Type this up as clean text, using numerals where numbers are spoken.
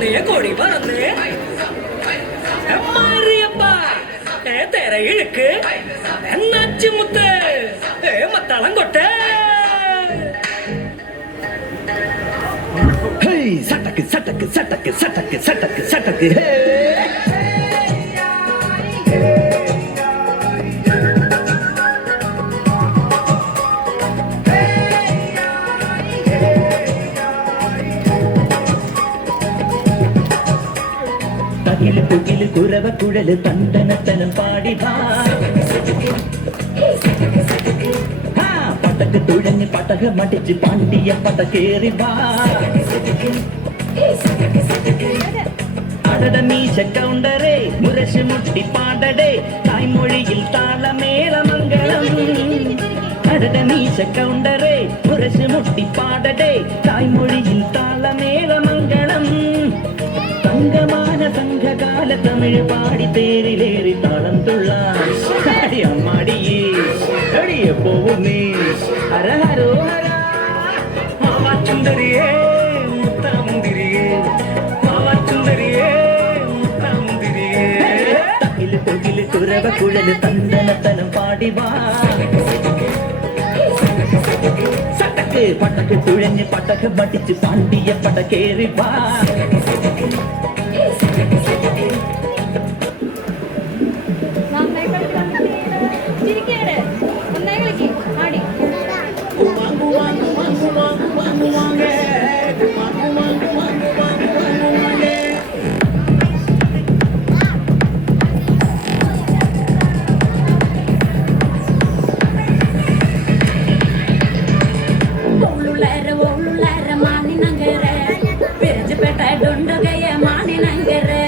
പറന്നേ കൊടി പറന്നേ മാറിയപ്പാ തെര ഇഴുക്ക് നച്ചുമുത്ത് മത്തളം കൊട്ടേ സട്ടക്ക് സട്ടക്ക് സട്ടക്ക് സട്ടക്ക് സട്ടക്ക് സട്ടക്ക് തകില് പുകില് കുരവ കുഴല് തണ്ടനത്തനം പാടി പട്ടക്ക് തുഴഞ്ഞ് പട്ടക മടിച്ച് പാണ്ടിയ പട്ട കേറി അടട മീശ കൗണ്ടറേ മുരശ് മുട്ടി പാടടേ തായ്മൊഴിയിൽ താളമേളമംഗളം അടട മീശ കൗണ്ടറേ മുരശ് മുട്ടി പാടടേ തായ്മൊഴിയിൽ താളമേളമംഗളം സംഘമാന സംഘകാല തമിഴ് പാടി തേരിലേറി താളം തുള്ളാൻ അമ്മാടിയേ അടിയെ പോവും നീ ഹര ഹരോ ഹര മാവാച്ചുന്തരിയേ മുത്തമുന്തിരിയേ മാവാച്ചുന്തരിയേ മുത്തമുന്തിരിയേ തകില് പൊകില് കുരവ കുഴല് തന്തനത്തനം പാടി വാ സട്ടക്ക് പട്ടക്ക് തുഴഞ്ഞ് പട്ടക മടിച്ച് പാണ്ടിയ പട കേറി വാ ಮಾನಿನಂಗರೆ